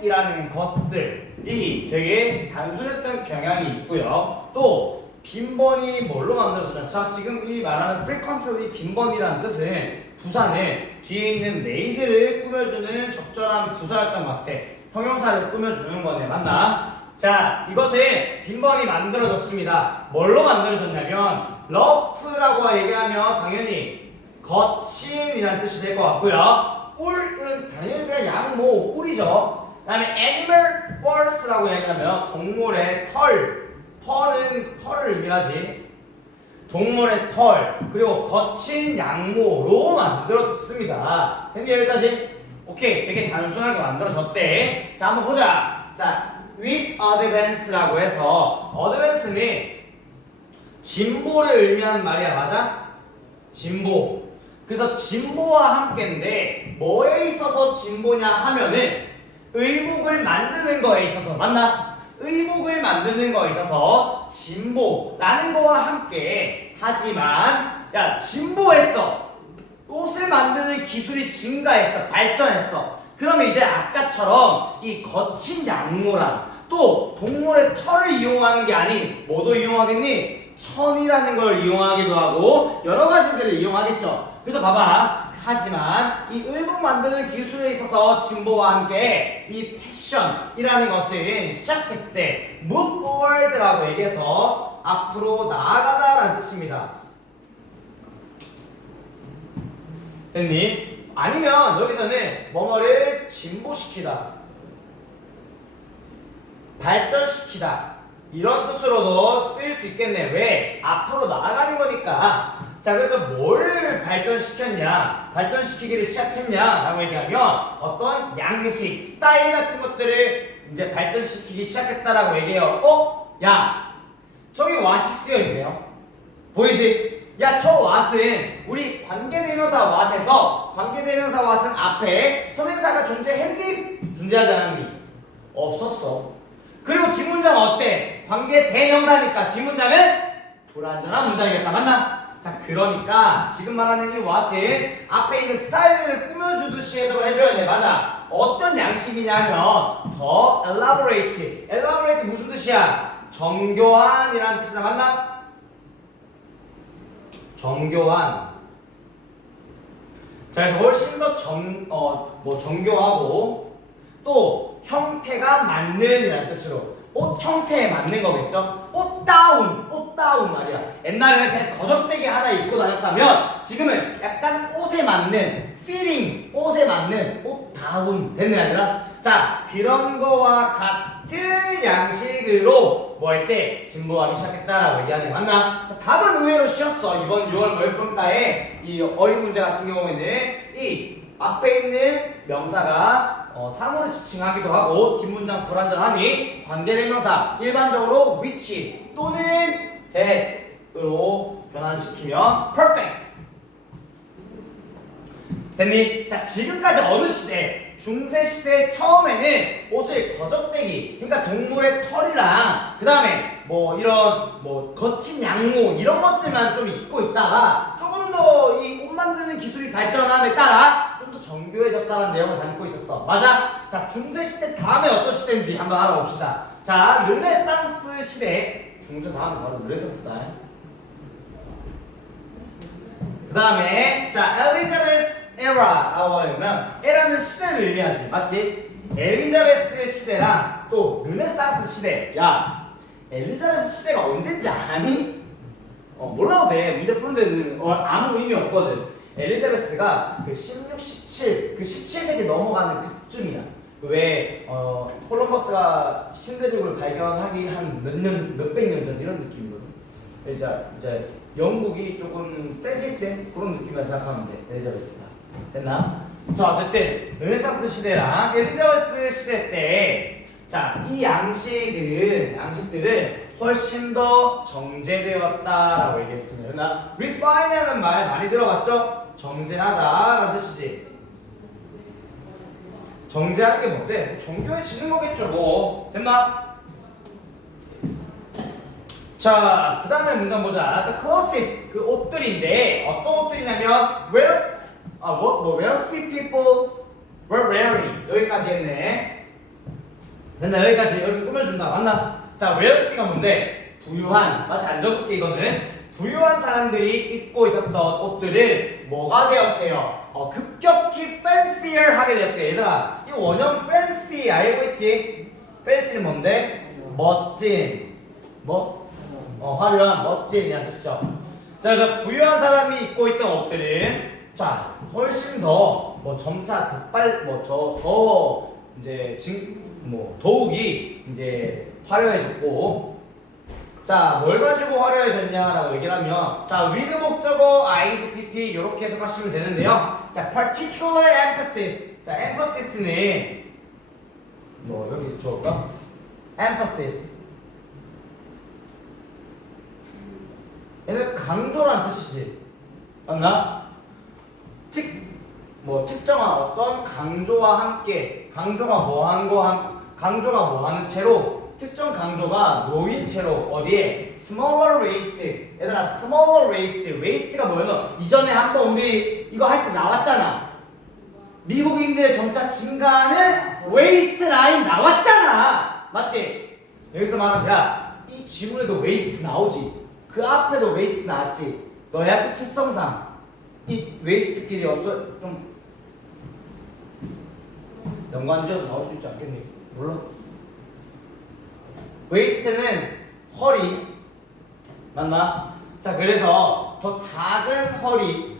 셋이라는 것들이 되게 단순했던 경향이 있고요. 또 빈번히 뭘로 만들어졌냐? 자, 지금 이 말하는 frequently 빈번이라는 뜻은 부사는 뒤에 있는 made를 꾸며주는 적절한 부사였던 것 같아. 형용사를 꾸며주는 거네. 맞나? 자, 이것은 빈번히 만들어졌습니다. 뭘로 만들어졌냐면 rough라고 얘기하면 당연히 거친이라는 뜻이 될 것 같고요. 꿀은 당연히 그냥 양모, 꿀이죠. 그 다음에 animal fur라고 얘기하면 동물의 털, 펄은 털을 의미하지. 동물의 털, 그리고 거친 양모로 만들어졌습니다. 됐니 여기까지? 오케이, 되게 단순하게 만들어졌대. 자, 한번 보자. 자, with advance라고 해서 advance는 진보를 의미하는 말이야, 맞아? 진보. 그래서 진보와 함께인데 뭐에 있어서 진보냐 하면은 의복을 만드는 거에 있어서, 맞나? 의복을 만드는 거에 있어서 진보라는 거와 함께, 하지만 야, 진보했어. 옷을 만드는 기술이 증가했어. 발전했어. 그러면 이제 아까처럼 이 거친 양모랑 또 동물의 털을 이용하는 게 아닌 뭐도 이용하겠니? 천이라는 걸 이용하기도 하고 여러 가지들을 이용하겠죠. 그래서 봐봐. 하지만 이 의복 만드는 기술에 있어서 진보와 함께 이 패션이라는 것은 시작했대. move forward라고 얘기해서 앞으로 나아가다라는 뜻입니다. 됐니? 아니면 여기서는 뭐뭐를 진보시키다, 발전시키다 이런 뜻으로도 쓰일 수 있겠네. 왜? 앞으로 나아가는 거니까. 자, 그래서 뭘 발전시켰냐, 발전시키기를 시작했냐 라고 얘기하면 어떤 양식, 스타일 같은 것들을 이제 발전시키기 시작했다라고 얘기해요. 야, 저기 왓이 쓰여있네요. 보이지? 야, 저 왓은 우리 관계대명사 왓에서 관계대명사 왓은 앞에 선행사가 존재했니? 존재하지 않았니? 없었어. 그리고 뒷문장 어때? 관계대명사니까 뒷문장은 불완전한 문장이겠다. 맞나? 자, 그러니까 지금 말하는 이 왓은 앞에 있는 스타일을 꾸며주듯이 해석을 해줘야 돼. 맞아. 어떤 양식이냐면 더 elaborate. elaborate 무슨 뜻이야? 정교한이라는 뜻이다. 맞나? 정교한. 자, 그래서 훨씬 더 정교하고 또 형태가 맞는 이라는 뜻으로 옷 형태에 맞는 거겠죠? 옷 다운 말이야. 옛날에는 그냥 거적대기 하나 입고 다녔다면 지금은 약간 옷에 맞는 fitting, 옷에 맞는 옷 다운 되는 게 아니라, 자, 그런 거와 같은 양식으로 뭐 할 때 진보하기 시작했다라고 얘기하네. 맞나? 자, 답은 의외로 쉬웠어. 이번 6월 모의평가에 이 어휘 문제 같은 경우에는 이 앞에 있는 명사가 상호를 지칭하기도 하고 뒷문장 불완전함이 관계대명사 일반적으로 which 또는 that으로 변환시키면 perfect. 됐니? 자, 지금까지 어느 시대? 중세시대 처음에는 옷을 거적대기, 그러니까 동물의 털이랑 그 다음에 뭐 이런 뭐 거친 양모 이런 것들만 좀 입고 있다가 조금 더 이 옷 만드는 기술이 발전함에 따라 좀 더 정교해졌다는 내용을 담고 있었어. 맞아? 자, 중세시대 다음에 어떤 시대인지 한번 알아봅시다. 자, 르네상스 시대. 중세 다음에 바로 르네상스다. 그 다음에 자, 엘리자베스 에라라고 하면 에라는 시대를 의미하지. 맞지? 엘리자베스 시대랑 또 르네상스 시대. 야, 엘리자베스 시대가 언제인지 아니? 몰라도 돼. 문제 푸는 데는 아무 의미 없거든. 엘리자베스가 그 16, 17, 그 17세기 넘어가는 그쯤이야. 왜 콜럼버스가 신대륙을 발견하기 한 몇백 년 전 이런 느낌이거든. 이제 영국이 조금 세질 때 그런 느낌이라 생각하면 돼. 엘리자베스가. 됐나? 자, 어쨌든 르네상스 시대랑 엘리자베스 시대 때, 자, 이 양식들은 훨씬 더 정제되었다라고 얘기했습니다. 됐나? refine라는 말 많이 들어봤죠? 정제하다라는 뜻이지. 정제하는 게 뭔데? 정교해지는 거겠죠, 뭐. 됐나? 자, 그 다음에 문장 보자. The clothes, 그 옷들인데 어떤 옷들이냐면 wealthy people were wearing. 여기까지 했네. 됐나? 여기까지 이렇게 꾸며준다. 맞나? 자, 웨althy가 뭔데? 부유한. 맞지? 안 적을게 이거는. 부유한 사람들이 입고 있었던 옷들은 뭐가 되었대요? 급격히 fancier 하게 되었대. 얘들아, 이 원형 fancy 알고 있지? fancy는 뭔데? 멋진. 뭐? 화려한, 멋진이라는 뜻이죠. 자, 그래서 부유한 사람이 입고 있던 옷들은 자, 훨씬 더 뭐 점차 더 이제 더욱이 이제 화려해졌고, 자, 뭘 가지고 화려해졌냐라고 얘기를 하면, 자, with 목적어 ing, pp 이렇게 해석하시면 되는데요. 자, particular emphasis. 자, emphasis,는 뭐 여기 적을까? emphasis. 얘는 강조란 뜻이지. 맞나? 특정한 어떤 강조와 함께, 강조가 뭐 하는 채로, 특정 강조가 놓인 채로 어디에? smaller waist. 얘들아, smaller waist가 뭐냐면 이전에 한번 우리 이거 할 때 나왔잖아. 미국인들의 점차 증가하는 waist 라인 나왔잖아. 맞지? 여기서 말하는, 야, 이 지문에도 waist 나오지. 그 앞에도 waist 나왔지. 너의 학교 특성상 이 waist끼리 어떤 좀 연관지어서 나올 수 있지 않겠니? 몰라? 웨이스트는 허리. 맞나? 자, 그래서 더 작은 허리,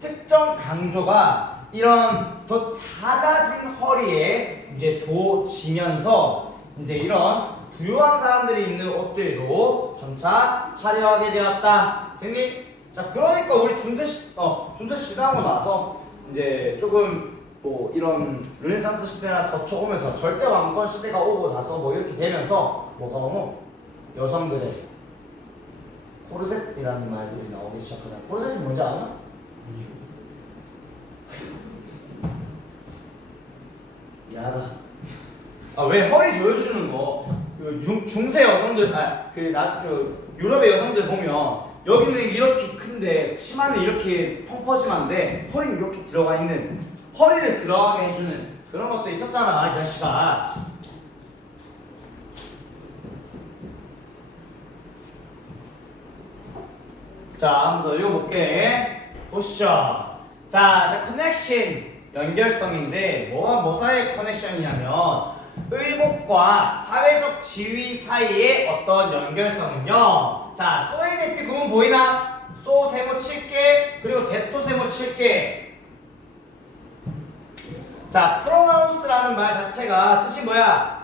특정 강조가 이런 더 작아진 허리에 이제 도지면서 이제 이런 부유한 사람들이 입는 옷들도 점차 화려하게 되었다. 됐니? 자, 그러니까 우리 중세 시대하고 나서 이제 조금 뭐 이런 르네상스 시대나 거쳐오면서 절대 왕권 시대가 오고 나서 뭐 이렇게 되면서 뭐가 오면 여성들의 코르셋이라는 말들이 나오기 시작하잖아. 코르셋이 뭔지 아나? 미안하다. 왜 허리 조여주는 거? 중세 여성들, 유럽의 여성들 보면 여기는 이렇게 큰데 치마는 이렇게 펑퍼짐한데 허리는 이렇게 들어가 있는, 허리를 들어가게 해주는 그런 것도 있었잖아, 이 자식아. 자, 한 번 더 읽어볼게. 보시죠. 자, connection, 연결성인데 뭐 사이의 커넥션이냐면 의목과 사회적 지위 사이의 어떤 연결성은요. 자, 소의 대피 구문 보이나? 소 세모 칠게, 그리고 대또 세모 칠게. 자, pronounce라는 말 자체가 뜻이 뭐야?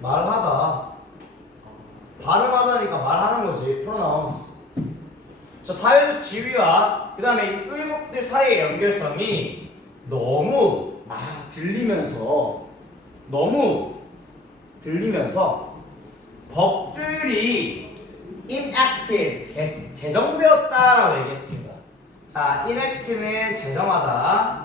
말하다. 발음하다니까 말하는 거지. pronounce. 저 사회적 지위와 그 다음에 이 의목들 사이의 연결성이 너무 들리면서 법들이 inactive, 제정되었다라고 얘기했습니다. 자, enact는 제정하다.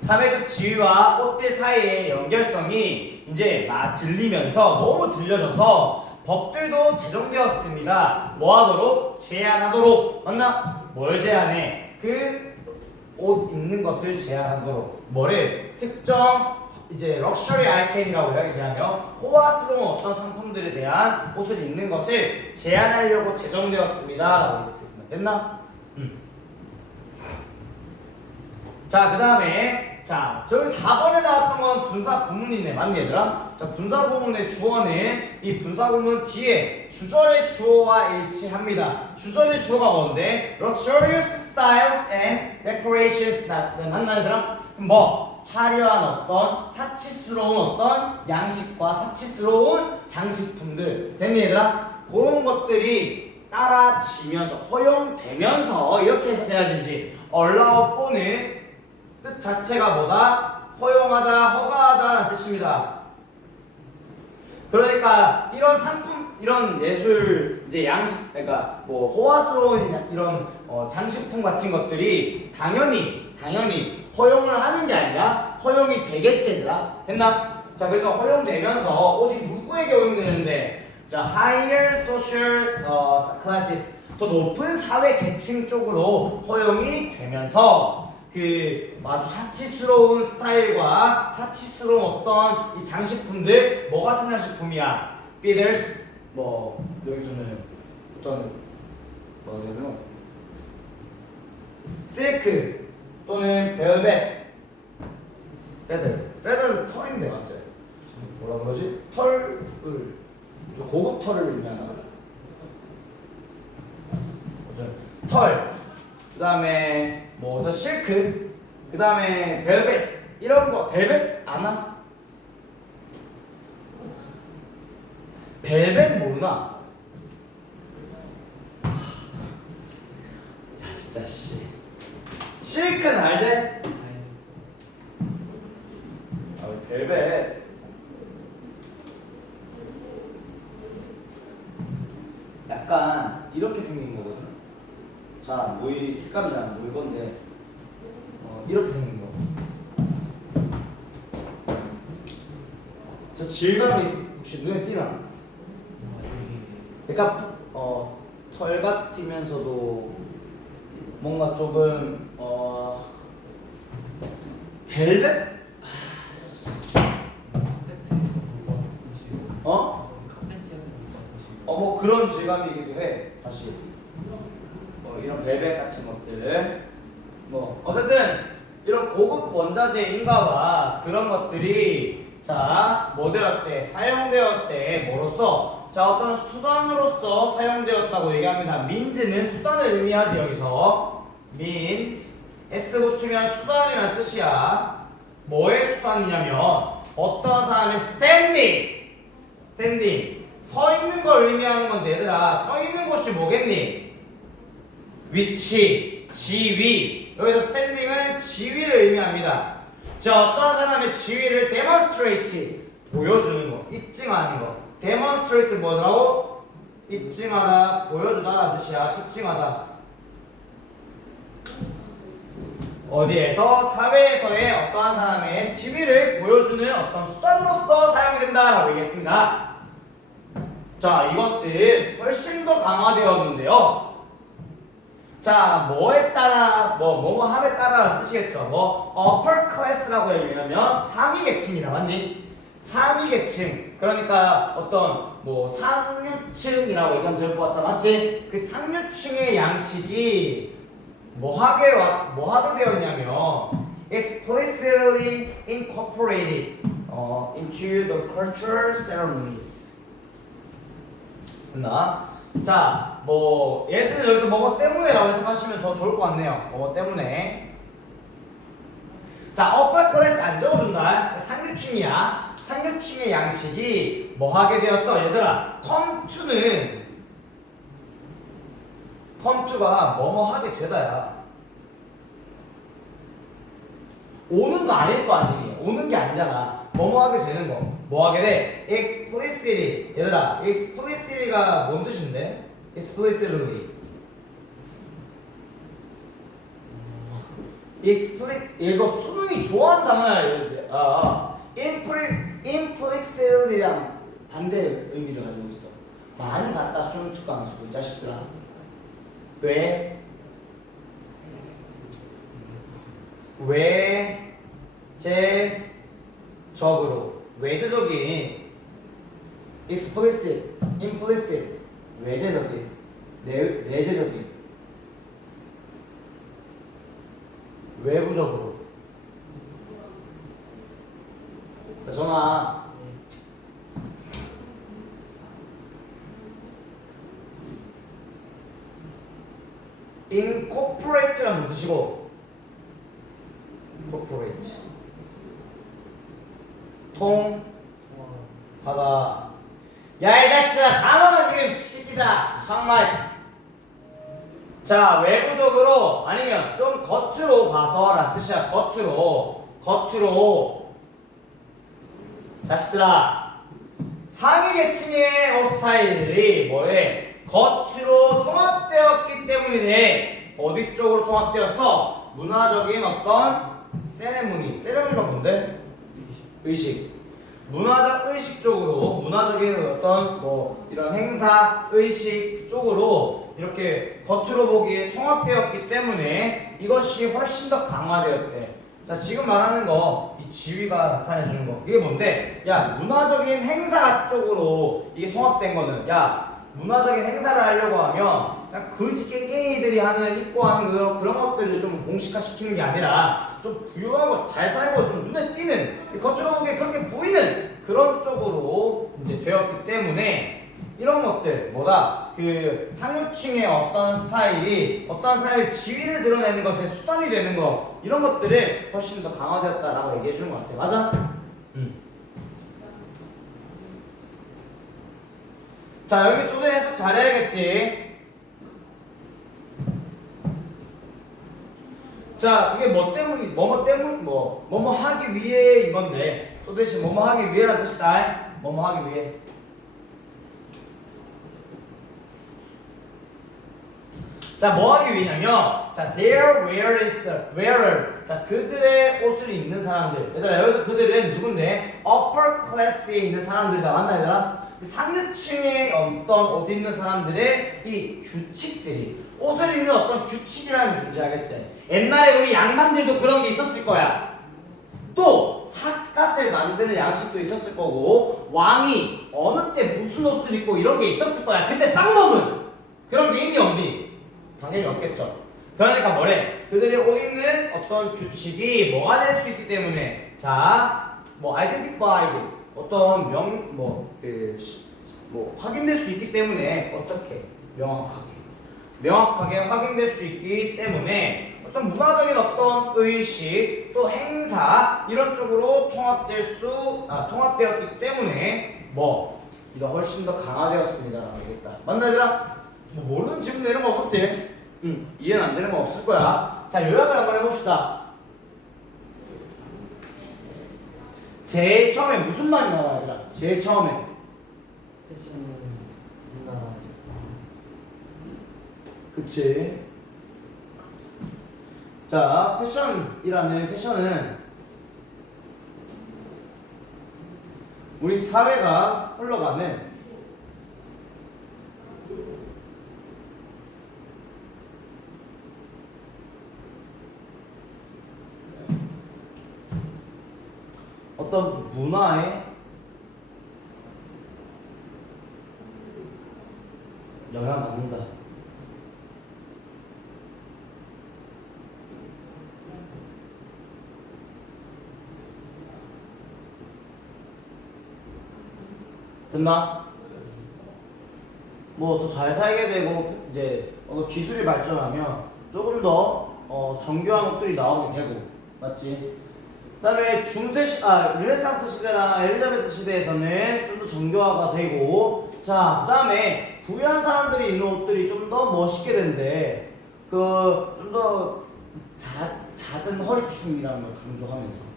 사회적 지위와 옷들 사이의 연결성이 이제 들리면서 너무 들려져서 법들도 제정되었습니다. 뭐 하도록? 제한하도록. 맞나? 뭘 제한해? 그 옷 입는 것을 제한하도록. 뭐를? 특정 이제 럭셔리 아이템이라고 얘기하며 호화스러운 어떤 상품들에 대한 옷을 입는 것을 제한하려고 제정되었습니다. 라고 했습니다. 됐나? 자, 그 다음에 자, 저기 4번에 나왔던 건 분사 구문이네. 맞니 얘들아? 자, 분사 구문의 주어는 이 분사 구문 뒤에 주절의 주어와 일치합니다. 주절의 주어가 뭔데? Luxurious styles and decorations. 맞나 얘들아? 뭐? 화려한 어떤 사치스러운 어떤 양식과 사치스러운 장식품들. 됐니 얘들아? 그런 것들이 따라지면서 허용되면서 이렇게 해석해야 되지. allow for는 뜻 자체가 뭐다? 허용하다, 허가하다라는 뜻입니다. 그러니까 이런 상품, 이런 예술 이제 양식, 그러니까 뭐 호화스러운 이런 장식품 같은 것들이 당연히 허용을 하는 게 아니라 허용이 되겠지 얘들아. 됐나? 자, 그래서 허용되면서 오직 누구에게 허용되는데? 자, higher social classes 더 높은 사회 계층 쪽으로 허용이 되면서 그 아주 사치스러운 스타일과 사치스러운 어떤 이 장식품들 뭐 같은 장식품이야? feathers 뭐 여기서는 어떤 뭐냐면 silk 또는 velvet feather 털인데 맞지? 뭐라 그러지? 털을 저 고급 털을 의미하나? 털, 그 다음에 뭐 실크, 그 다음에 벨벳 이런 거 벨벳 아나? 벨벳 모르나? 야 진짜 씨 실크는 알지? 아 벨벳 약간 이렇게 생긴 거거든. 잘 안 보이 색감이 잘 안 보일 건데 이렇게 생긴 거. 저 질감이 혹시 눈에 띄나? 약간 털 같으면서도 뭔가 조금 벨벳? 뭐 그런 질감이기도 해 사실. 이런 벨벳 같은 것들 뭐 어쨌든 이런 고급 원자재 인가와 그런 것들이 자 뭐 되었대? 사용되었대. 뭐로써? 자 어떤 수단으로서 사용되었다고 얘기합니다. means는 수단을 의미하지. 여기서 means s 붙으면 수단이라는 뜻이야. 뭐의 수단이냐면 어떤 사람의 standing 서 있는 걸 의미하는 건데 얘들아 서 있는 곳이 뭐겠니? 위치, 지위. 여기서 standing은 지위를 의미합니다. 자, 어떤 사람의 지위를 demonstrate 보여주는 거, 입증하는 거. demonstrate 뭐라고? 입증하다, 보여주다라는 뜻이야. 입증하다. 어디에서? 사회에서의 어떠한 사람의 지위를 보여주는 어떤 수단으로서 사용된다라고 얘기했습니다. 자, 이것은 훨씬 더 강화되었는데요. 자, 뭐에 따라, 뭐뭐함에 따라라는 뜻이겠죠. 뭐, upper class라고 얘기하면 상위 계층이다. 맞니? 상위 계층. 그러니까 어떤, 뭐, 상류층이라고 얘기하면 될 것 같다. 맞지? 그 상류층의 양식이 뭐 하게 되어 있냐면, explicitly incorporated into the cultural ceremonies. 됐나? 자, 뭐 예를 여기서 뭐뭐 때문에라고 해석하시면 더 좋을 것 같네요. 뭐뭐 때문에. 자, upper class 안 적어준다. 상류층이야. 상류층의 양식이 뭐 하게 되었어? 얘들아, come to가 뭐뭐 하게 되다야. 오는 거 아닐 거 아니니? 오는 게 아니잖아. 뭐뭐 하게 되는 거. 뭐 하게 돼? explicitly. 얘들아, explicitly가 뭔 뜻인데? explicitly. 이거 수능이 좋아하는 단어야. implicitly랑 반대 의미를 가지고 있어. 많이 봤다 수능 특강 수고 이 자식들아. 외제적인 explicit, implicit 외제적인 내재적인 외부적으로. 전화 incorporate라는 뜻이고 incorporate 통하다. 야 이 자식아 단어가 지금 시기다. 한말. 자 외부적으로 아니면 좀 겉으로 봐서 라는 뜻이야. 겉으로 자식들아 상위 계층의 옷 스타일들이 뭐해? 겉으로 통합되었기 때문이네. 어디 쪽으로 문화적인 어떤 세레모니가 뭔데? 의식. 문화적 의식 쪽으로, 문화적인 어떤 뭐 이런 행사 의식 쪽으로 이렇게 겉으로 보기에 통합되었기 때문에 이것이 훨씬 더 강화되었대. 자, 지금 말하는 거, 이 지위가 나타내 주는 거, 이게 뭔데? 야, 문화적인 행사 쪽으로 이게 통합된 거는, 야, 문화적인 행사를 하려고 하면 그냥 거지 깽깽이들이 하는 입고 하는 그런 것들을 좀 공식화시키는 게 아니라 좀 부유하고 잘 살고 좀 눈에 띄는, 겉으로 보기에 그렇게 보이는 그런 쪽으로 이제 되었기 때문에 이런 것들 뭐다, 그 상류층의 어떤 스타일이 지위를 드러내는 것의 수단이 되는 거, 이런 것들을 훨씬 더 강화되었다라고 얘기해 주는 것 같아. 맞아? 자, 여기 소개 해석 잘해야겠지. 자, 그게 뭐 때문, 뭐뭐 하기 위해인 건데, 소 대신 뭐뭐 하기 위해라는 뜻이다. 뭐뭐 하기 위해. 자, 뭐 하기 위해냐면, 자, their wearer. 자, 그들의 옷을 입는 사람들. 얘들아, 여기서 그들은 누군데? upper class에 있는 사람들이다. 맞나, 얘들아? 상류층의 어떤 옷 입는 사람들의 이 규칙들이, 옷을 입는 어떤 규칙이라는 존재하겠지. 옛날에 우리 양반들도 그런 게 있었을 거야. 또 삿갓을 만드는 양식도 있었을 거고, 왕이 어느 때 무슨 옷을 입고 이런 게 있었을 거야. 근데 쌍놈은 그런 게 있니 없니? 당연히 없겠죠. 그러니까 뭐래? 그들의 옷 입는 어떤 규칙이 뭐가 될 수 있기 때문에, 자, 뭐 identified, 어떤 확인될 수 있기 때문에, 어떻게 명확하게 확인될 수 있기 때문에 어떤 문화적인 어떤 의식 또 행사 이런 쪽으로 통합되었기 때문에 뭐 이거 훨씬 더 강화되었습니다라고 얘기했다. 맞나 얘들아? 뭐 모르는 질문 이런 거 없었지? 이해는 안 되는 거 없을 거야. 자, 요약을 한번 해봅시다. 제일 처음에 무슨 말이 나와 얘들아? 제일 처음에 패션 문화. 그치. 자, 패션은 우리 사회가 흘러가는 어떤 문화에 영향을 받는다. 됐나? 뭐 더 잘 살게 되고 이제 기술이 발전하면 조금 더 정교한 옷들이 나오게 되고, 맞지? 그다음에 르네상스 시대나 엘리자베스 시대에서는 좀 더 정교화가 되고, 자, 그다음에 부유한 사람들이 입는 옷들이 좀 더 멋있게 된대. 그 좀 더 작은 허리춤이라는 걸 강조하면서.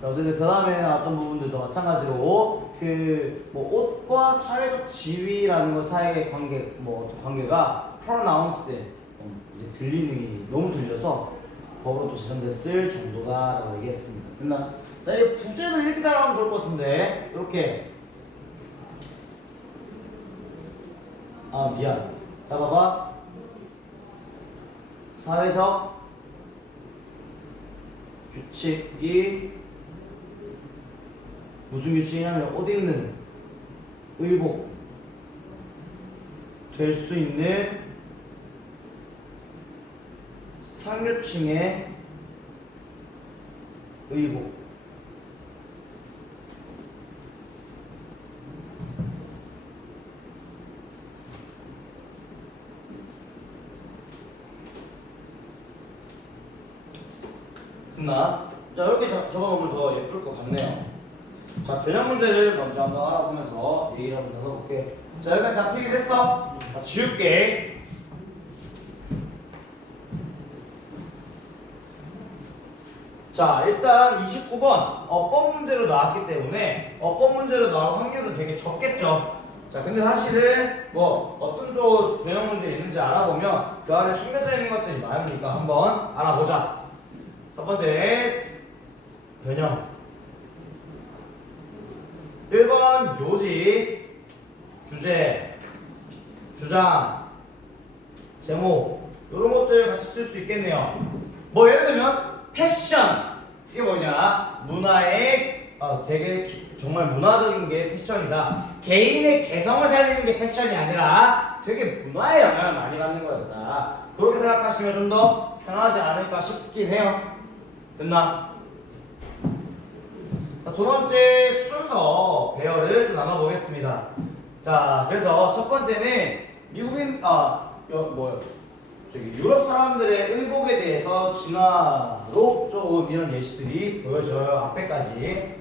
자, 어쨌든 그 다음에 나왔던 부분들도 마찬가지로 그 뭐 옷과 사회적 지위라는 것 사이의 관계가 pronounced 이제 너무 들려서 법으로도 제정됐을 정도다라고 얘기했습니다. 됐나? 자, 이 부제를 이렇게 따라가면 좋을 것 같은데, 이렇게. 미안. 자, 봐봐. 사회적 규칙이 무슨 규칙이냐면 옷 입는 의복 될 수 있는 상류층의 의복. 됐나? 자, 이렇게 적어보면 더 예쁠 것 같네요. 자, 변형 문제를 먼저 한번 알아보면서 얘기를 한번 나눠볼게. 자, 여기까지 다 필기됐어? 다 지울게. 자, 일단 29번 어법 문제로 나왔기 때문에 어법 문제로 나올 확률은 되게 적겠죠. 자, 근데 사실은 뭐 어떤 쪽 변형 문제 있는지 알아보면 그 안에 숨겨져 있는 것들이 많으니까 한번 알아보자. 첫 번째 변형. 1번 요지, 주제, 주장, 제목 이런 것들 같이 쓸 수 있겠네요. 뭐 예를 들면 패션 이게 뭐냐 문화의 되게 정말 문화적인 게 패션이다. 개인의 개성을 살리는 게 패션이 아니라 되게 문화에 영향을 많이 받는 거였다. 그렇게 생각하시면 좀 더 편하지 않을까 싶긴 해요. 됐나? 자, 두 번째 순서 배열을 좀 나눠보겠습니다. 자, 그래서 첫 번째는 미국인 저기 유럽 사람들의 의복에 대해서 진화로 좀 이런 예시들이 보여져요. 앞에까지.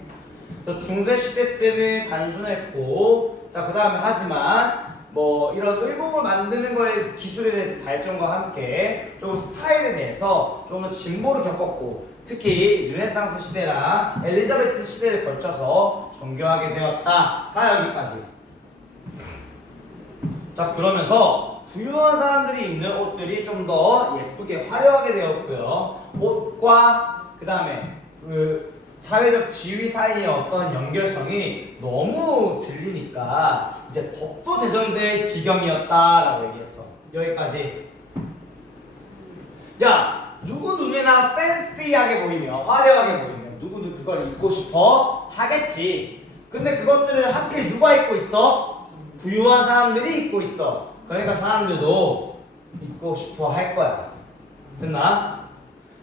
그래서 중세 시대 때는 단순했고, 자, 그 다음에 하지만 뭐 이런 의복을 만드는 거에 기술에 대해서 발전과 함께 좀 스타일에 대해서 좀 더 진보를 겪었고, 특히 르네상스 시대랑 엘리자베스 시대를 거쳐서 정교하게 되었다가 여기까지. 자, 그러면서 부유한 사람들이 입는 옷들이 좀 더 예쁘게 화려하게 되었고요. 옷과 그 다음에 그 사회적 지위 사이의 어떤 연결성이 너무 들리니까 이제 법도 제정될 지경이었다라고 얘기했어. 여기까지. 야, 누구 눈에나 팬시하게 보이면, 화려하게 보이면 누구도 그걸 입고 싶어 하겠지. 근데 그것들을 하필 누가 입고 있어? 부유한 사람들이 입고 있어. 그러니까 사람들도 입고 싶어 할 거야. 됐나?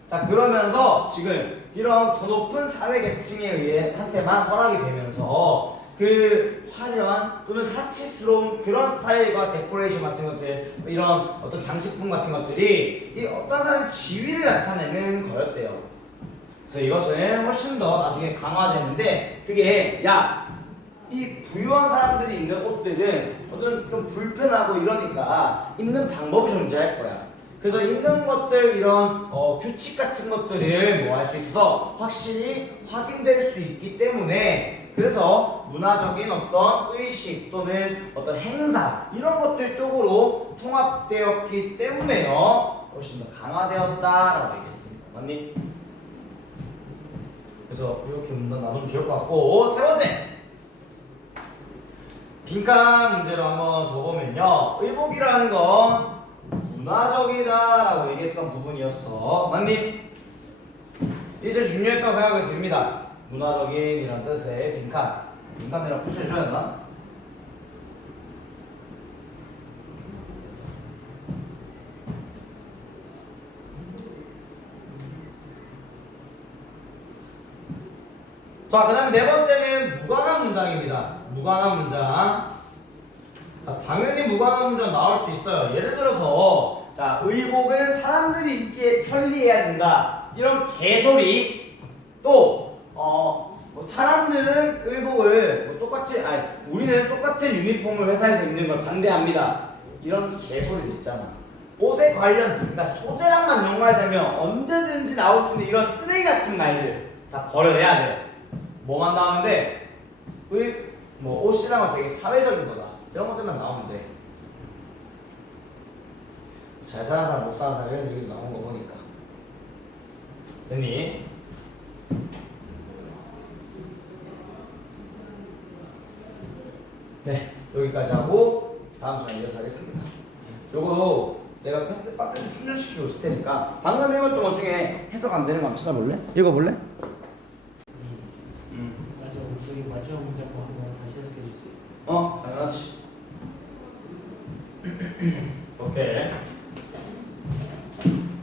자, 그러면서 지금 이런 더 높은 사회 계층에 의해 한테만 허락이 되면서 그 화려한 또는 사치스러운 그런 스타일과 데코레이션 같은 것들, 이런 어떤 장식품 같은 것들이 이 어떤 사람의 지위를 나타내는 거였대요. 그래서 이것은 훨씬 더 나중에 강화되는데, 그게 이 부유한 사람들이 입는 옷들은 어떤 좀 불편하고 이러니까 입는 방법이 존재할 거야. 그래서 입는 것들 이런 규칙 같은 것들을 뭐 할 수 있어서 확실히 확인될 수 있기 때문에, 그래서 문화적인 어떤 의식 또는 어떤 행사 이런 것들 쪽으로 통합되었기 때문에요 훨씬 더 강화되었다라고 얘기했습니다. 맞니? 그래서 이렇게 문단 나누면 좋을 것 같고, 세 번째 빈칸 문제로 한번 더 보면요, 의복이라는 건 문화적이다라고 얘기했던 부분이었어. 맞니? 이제 중요했다고 생각이 듭니다. 문화적인 이런 뜻의 빈칸이라고 표시해줘야 되나? 자, 그 다음에 네 번째는 무관한 문장입니다. 무관한 문장. 당연히 무관한 문장 나올 수 있어요. 예를 들어서 자, 의복은 사람들이 입기에 편리해야 된다, 이런 개소리. 또 뭐 사람들은 의복을 뭐 똑같이 우리는 똑같은 유니폼을 회사에서 입는 걸 반대합니다, 이런 개소리도 있잖아. 옷에 관련 그러니까 소재랑만 연관되면 언제든지 나올 수 있는 이런 쓰레기 같은 말들 다 버려내야 돼. 뭐만 나오는데 뭐 옷이랑은 되게 사회적인 거다, 이런 것들만 나오면 돼. 잘 사는 사람 못 사는 사람 이런 얘기도 나온 거 보니까. 됐니? 네, 여기까지 하고 다음 시간에 이어서 하겠습니다. 요거 내가 파트 충전시키고 있을 테니까 방금 읽었던 것 중에 해석 안 되는 거 한번 찾아볼래? 읽어볼래? 맞아, 저기 마지막 문장 거 한번 다시 해석해 줄 수 있어? 당연하지. 오케이.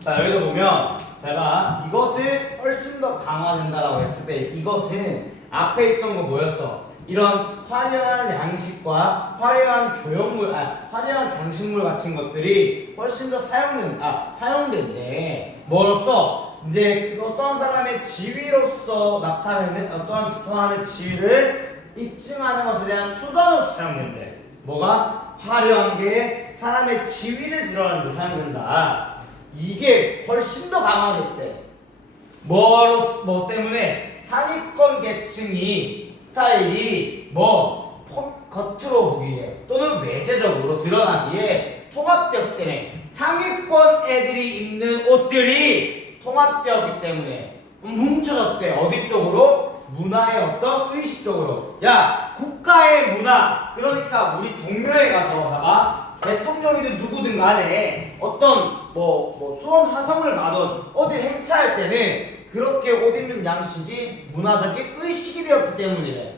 자, 여기도 보면 잘 봐. 이것을 훨씬 더 강화된다라고 했을 때 이것은 앞에 있던 거 뭐였어? 이런 화려한 양식과 화려한 조형물, 화려한 장식물 같은 것들이 훨씬 더 사용된대. 뭐로써? 이제 어떤 사람의 지위로서 나타내는 어떤 사람의 지위를 입증하는 것에 대한 수단으로 사용된대. 뭐가? 화려한 게 사람의 지위를 드러내는 데 사용된다. 이게 훨씬 더 강화됐대. 뭐 때문에? 상위권 계층이 스타일이 겉으로 보기에 또는 외재적으로 드러나기에 통합되었기 때문에, 상위권 애들이 입는 옷들이 통합되었기 때문에 뭉쳐졌대. 어디 쪽으로? 문화의 어떤 의식적으로 야 국가의 문화 그러니까 우리 동묘에 가서 봐봐 대통령이든 누구든 간에 어떤 뭐 수원 화성을 가든 어디 행차할 때는 그렇게 옷 입는 양식이 문화적인 의식이 되었기 때문이래.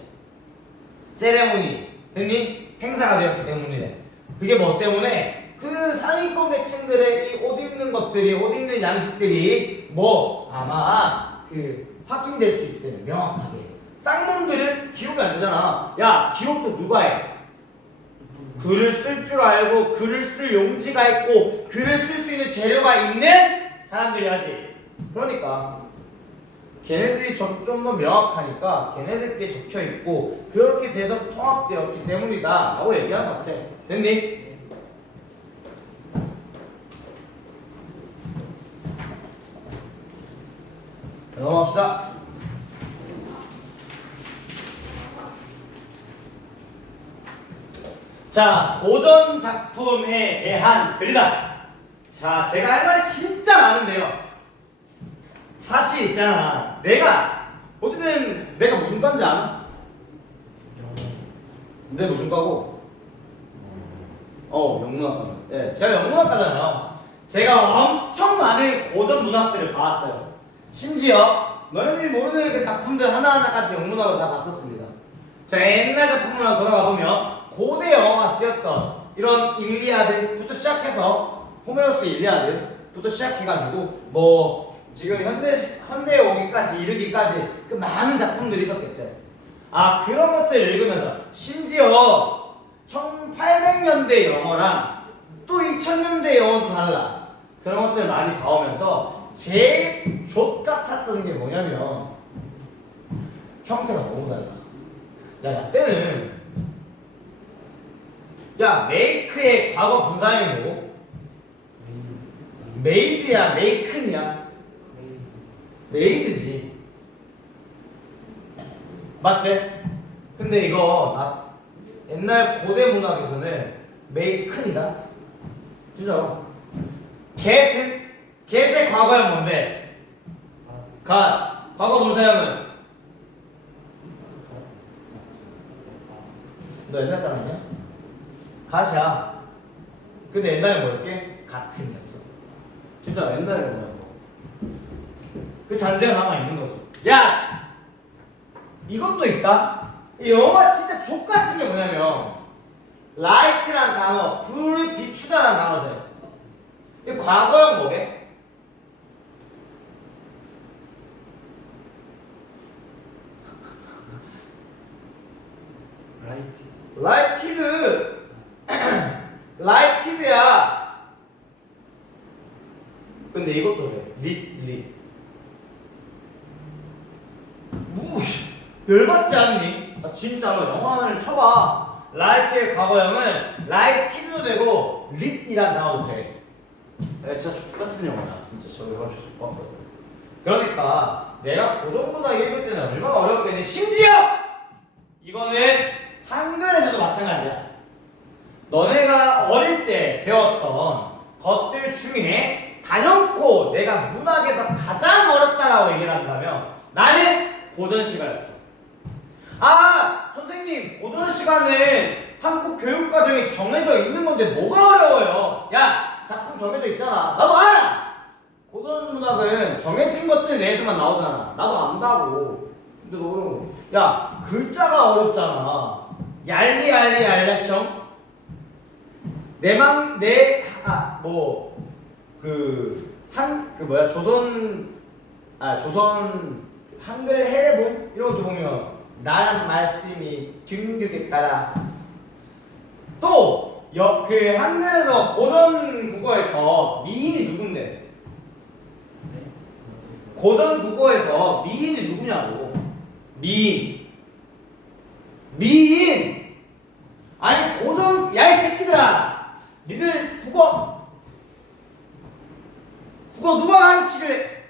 세레모니 됐니? 행사가 되었기 때문이래. 그게 뭐 때문에 그 상위권 계층들의 이 옷 입는 것들이 옷 입는 양식들이 뭐 아마 그 확인될 수 있기 때문에 명확하게 쌍놈들은 기록이 안 되잖아. 야 기록도 누가 해? 글을 쓸 줄 알고 글을 쓸 용지가 있고 글을 쓸 수 있는 재료가 있는 사람들이 하지. 그러니까 걔네들이 좀 더 명확하니까 걔네들께 적혀 있고 그렇게 돼서 통합되었기 때문이다 라고 얘기하는 것 같아. 됐니? 넘어갑시다. 자, 고전 작품에 대한 글이다. 자, 제가 할 말이 진짜 많은데요. 사실 있잖아. 어쨌든 내가 무슨 과인지 아나? 내 무슨 과고? 영문학과. 네, 제가 영문학과잖아요. 제가 엄청 많은 고전 문학들을 봐왔어요. 심지어 너네들이 모르는 그 작품들 하나하나까지 영문학을 다 봤었습니다. 제가 옛날 작품으로 돌아가 보면 고대 영화가 쓰였던 이런 일리아드부터 시작해서 호메로스 일리아드부터 시작해가지고 뭐 지금 현대에 오기까지 이르기까지 그 많은 작품들이 있었겠죠. 아 그런 것들을 읽으면서 심지어 1800년대 영어랑 또 2000년대 영어도 달라. 그런 것들을 많이 봐오면서 제일 좆같았던 게 뭐냐면 형태가 너무 달라. 나 때는 야 메이크의 과거 분사형이 뭐고? 메이드야 메이큰이야? 메이드지. 맞지? 근데 이거 옛날 고대 문학에서는 메이큰이다. 진짜로. 겟의 과거형 뭔데? 갓. 과거 분사형은? 너 옛날 사람이야? 갓이야. 근데 옛날에 뭐였게? 같은이었어. 진짜 옛날에 뭐야? 그 잔재가 남아있는 거죠. 야! 이것도 있다? 이 영화 진짜 족같은 게 뭐냐면 라이트란 단어, 불을 비추다라는 단어죠. 이 과거형 뭐게? 라이티드 라이티드야. 근데 이것도 해. 릿 열받지 않니? 아, 진짜로 영화를 쳐봐. 라이트의 과거형은 라이티드도 되고 릿이란 단어도 돼. 진짜 똑같은 영화야. 진짜 저기 가서 봤거든. 그러니까 내가 고전문학 읽을 때는 얼마나 어렵겠니? 심지어 이거는 한글에서도 마찬가지야. 너네가 어릴 때 배웠던 것들 중에 단연코 내가 문학에서 가장 어렵다라고 얘기를 한다면 나는 고전 시간이었어. 아 선생님 고전 시간은 한국 교육과정에 정해져 있는 건데 뭐가 어려워요? 야 작품 정해져 있잖아. 나도 알아. 고전 문학은 정해진 것들 내에서만 나오잖아. 나도 안다고. 근데 너 어려운 거. 야 글자가 어렵잖아. 얄리얄리얄라셩 조선 한글 해본 이런 것도 보면 나란 말씀이 균격에 따라 또 그 한글에서 고전 국어에서 미인이 누군데? 고전 국어에서 미인이 누구냐고. 미인 아니 고전 야 이 새끼들아 니들 국어 누가 가르치길래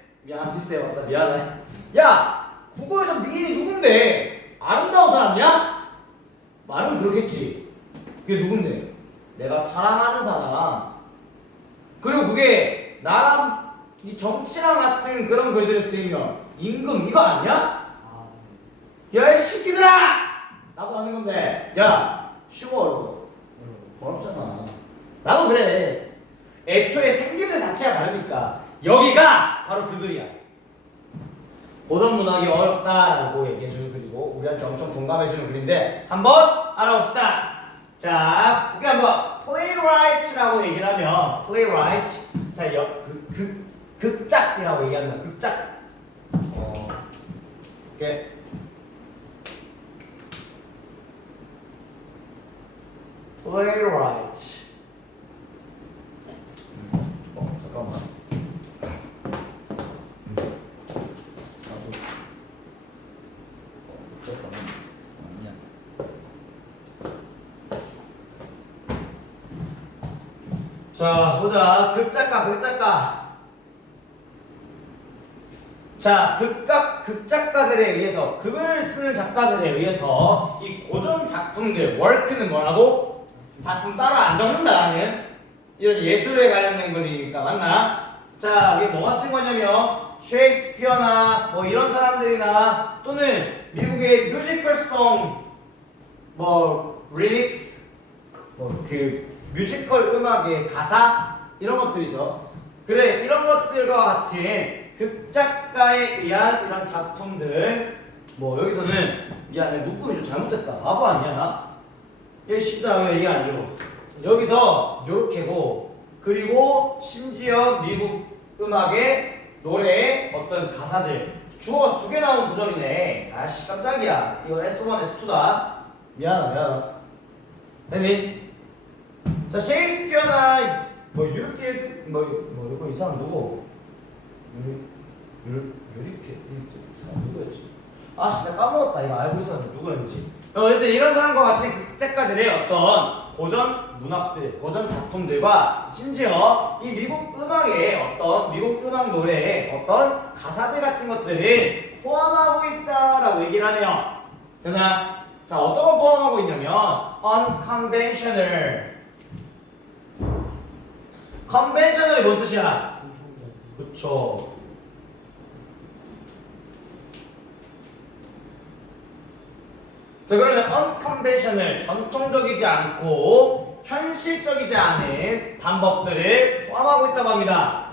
비슷해 맞다 미안해. 야 국어에서 미인이 누군데? 아름다운 사람이야? 말은 그렇겠지. 그게 누군데? 내가 사랑하는 사람. 그리고 그게 나랑 이 정치랑 같은 그런 글들을 쓰이면 임금 이거 아니야? 야, 이 새끼들아! 나도 하는 건데. 야, 쉬워, 어려워? 어렵잖아. 나도 그래. 애초에 생기는 자체가 다르니까. 여기가 바로 그 글이야. 고전 문학이 어렵다라고 얘기해주는 글이고 우리한테 엄청 공감해주는 글인데 한번 알아봅시다. 자, 그게 한번 playwright라고 얘기를 하면 playwright. 자, 극작이라고 얘기한다. 극작. 이렇게 playwright. 잠깐만. 자, 보자. 극작가. 자, 극작가들에 의해서, 극을 쓰는 작가들에 의해서 이 고전 작품들, 워크는 뭐라고? 작품 따로 안 적는다는 이런 예술에 관련된 글이니까 맞나? 자, 이게 뭐 같은 거냐면 셰익스피어나 뭐 이런 사람들이나 또는 미국의 뮤지컬송 뭐 리릭스 뭐 그 뮤지컬 음악의 가사 이런 것들이죠. 그래, 이런 것들과 같이 극작가에 의한 이런 작품들 뭐 여기서는 미안해 묶음이 좀 잘못됐다. 바보 아니야 나? 얘 쉽다 왜 얘기 안 해줘? 여기서 요렇게고 그리고 심지어 미국 음악의 노래의 어떤 가사들 주어가 2개 나온 구절이네. 아씨 깜짝이야. 이거 S1, S2다. 미안하다. 됐니? 자, 셰익스피어나 뭐 유리필드 이거 이 사람 누구? 유리필드 사람 누구였지? 아씨 나 까먹었다. 이거 알고 있었는데 누구였는지. 일단 이런 사람과 같은 극작가들의 어떤 고전 문학들, 고전 작품들과 심지어 이 미국 음악의 어떤 미국 음악 노래의 어떤 가사들 같은 것들을 포함하고 있다라고 얘기를 하네요. 됐나? 자, 어떤 걸 포함하고 있냐면 unconventional. conventional이 뭔 뜻이야? 그쵸. 자, 그러면 unconventional, 전통적이지 않고 현실적이지 않은 방법들을 포함하고 있다고 합니다.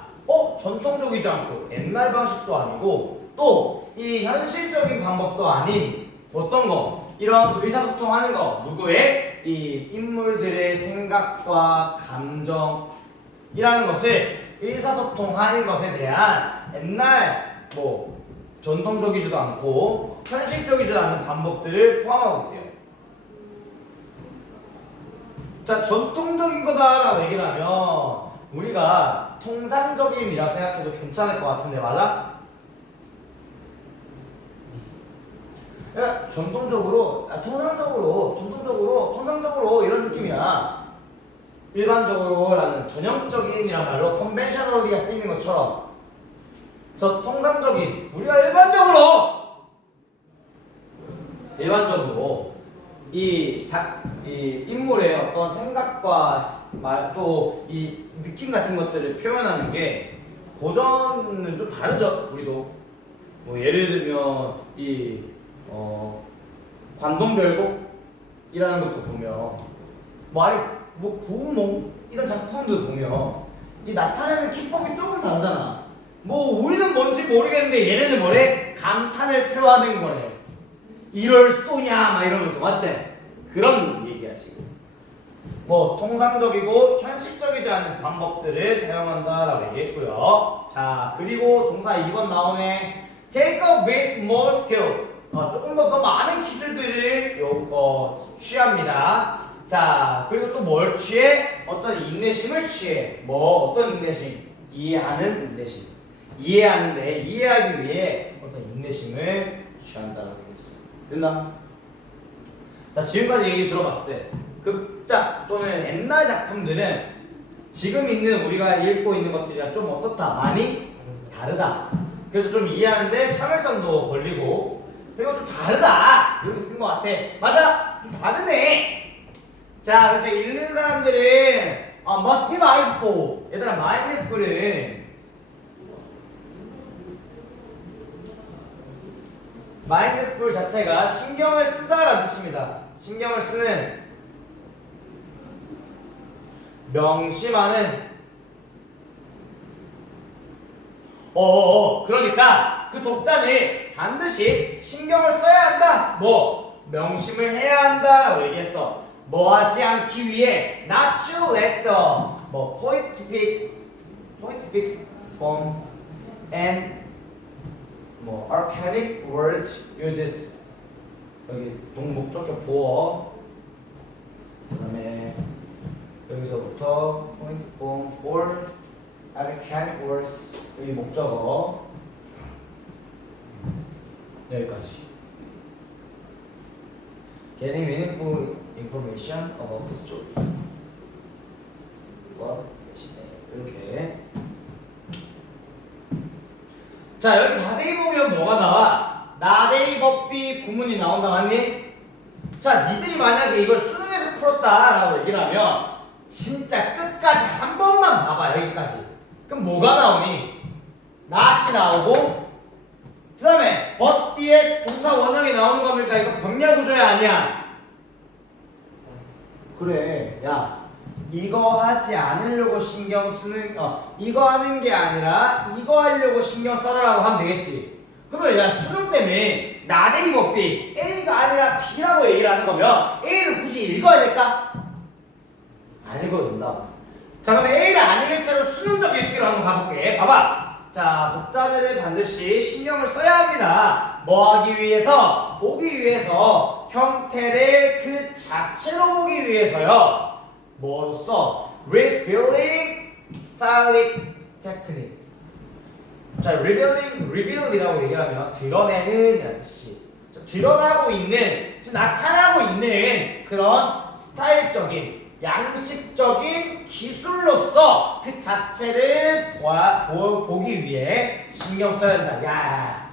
전통적이지 않고 옛날 방식도 아니고 또 이 현실적인 방법도 아닌 어떤 거? 이런 의사소통하는 거. 누구의? 이 인물들의 생각과 감정이라는 것을 의사소통하는 것에 대한 옛날 뭐 전통적이지도 않고 현실적이지도 않은 방법들을 포함하고 있대요. 자, 전통적인 거다라고 얘기를 하면 우리가 통상적인이라 생각해도 괜찮을 것 같은데 맞아? 그러니까 통상적으로 이런 느낌이야. 일반적으로라는 전형적인이란 말로 컨벤셔널리가 쓰이는 것처럼 그래서 통상적인 우리가 일반적으로 이 인물의 어떤 생각과 말 또 이 느낌 같은 것들을 표현하는 게 고전은 좀 다르죠. 우리도 뭐 예를 들면 이 관동별곡이라는 것도 보면 뭐 구운몽 이런 작품들 보면 이 나타내는 기법이 조금 다르잖아. 뭐 우리는 뭔지 모르겠는데 얘네는 뭐래? 감탄을 표하는 거래. 이럴 쏘냐 막 이러면서 맞지? 그런 얘기야 지금. 뭐 통상적이고 현실적이지 않은 방법들을 사용한다라고 얘기했고요. 자, 그리고 동사 2번 나오네. Take a bit more skill. 조금 더 많은 기술들을 취합니다. 자, 그리고 또 뭘 취해? 어떤 인내심을 취해. 뭐 어떤 인내심? 이해하는 인내심. 이해하는데 이해하기 위해 어떤 인내심을 취한다라고 얘기했어. 됐나? 자, 지금까지 얘기 들어봤을 때 극작 또는 옛날 작품들은 지금 있는 우리가 읽고 있는 것들이랑 좀 어떻다? 많이 다르다. 그래서 좀 이해하는데 참을성도 걸리고 그리고 좀 다르다 이렇게 쓴 것 같아. 맞아? 좀 다르네. 자, 그래서 읽는 사람들은 must be mindful. 얘들아, mindful은 mindful 자체가 신경을 쓰다라는 뜻입니다. 신경을 쓰는, 명심하는. 그러니까 그 독자는 반드시 신경을 써야 한다. 뭐 명심을 해야 한다라고 얘기했어. 뭐 하지 않기 위해 not to let the 뭐 poetic form and 뭐 archaic words uses. 여기 동목적격 보어, 그다음에 여기서부터 poetic form or archaic words, 여기 목적어 여기까지. Getting meaningful information about the story. 대신에 이렇게. 자, 여기 자세히 보면 뭐가 나와? 나데이 법비 구문이 나온다, 맞니? 자, 니들이 만약에 이걸 수능에서 풀었다라고 얘기를 하면 진짜 끝까지 한 번만 봐봐, 여기까지. 그럼 뭐가 나오니? not이 나오고, 그 다음에 but 뒤에 동사 원형이 나오는 겁니까? 이거 병렬 구조야, 아니야? 그래, 야, 이거 하지 않으려고 신경 쓰는, 이거 하는 게 아니라 이거 하려고 신경 써라라고 하면 되겠지. 그러면 야, 수능 때문에 나데이 법비 A가 아니라 B라고 얘기를 하는 거면 A를 굳이 읽어야 될까? 안 읽어도 된다. 자, 그러면 A를 안 읽을 채로 수능적 읽기로 한번 가볼게. 봐봐. 자, 독자들은 반드시 신경을 써야 합니다. 뭐 하기 위해서? 보기 위해서. 형태를 그 자체로 보기 위해서요. 뭐로써? revealing stylistic technique. 자, reveal이라고 얘기하면 드러내는 이라는 뜻이. 드러나고 있는, 즉 나타나고 있는 그런 스타일적인, 양식적인 기술로서 그 자체를 보기 위해 신경 써야 된다. 야,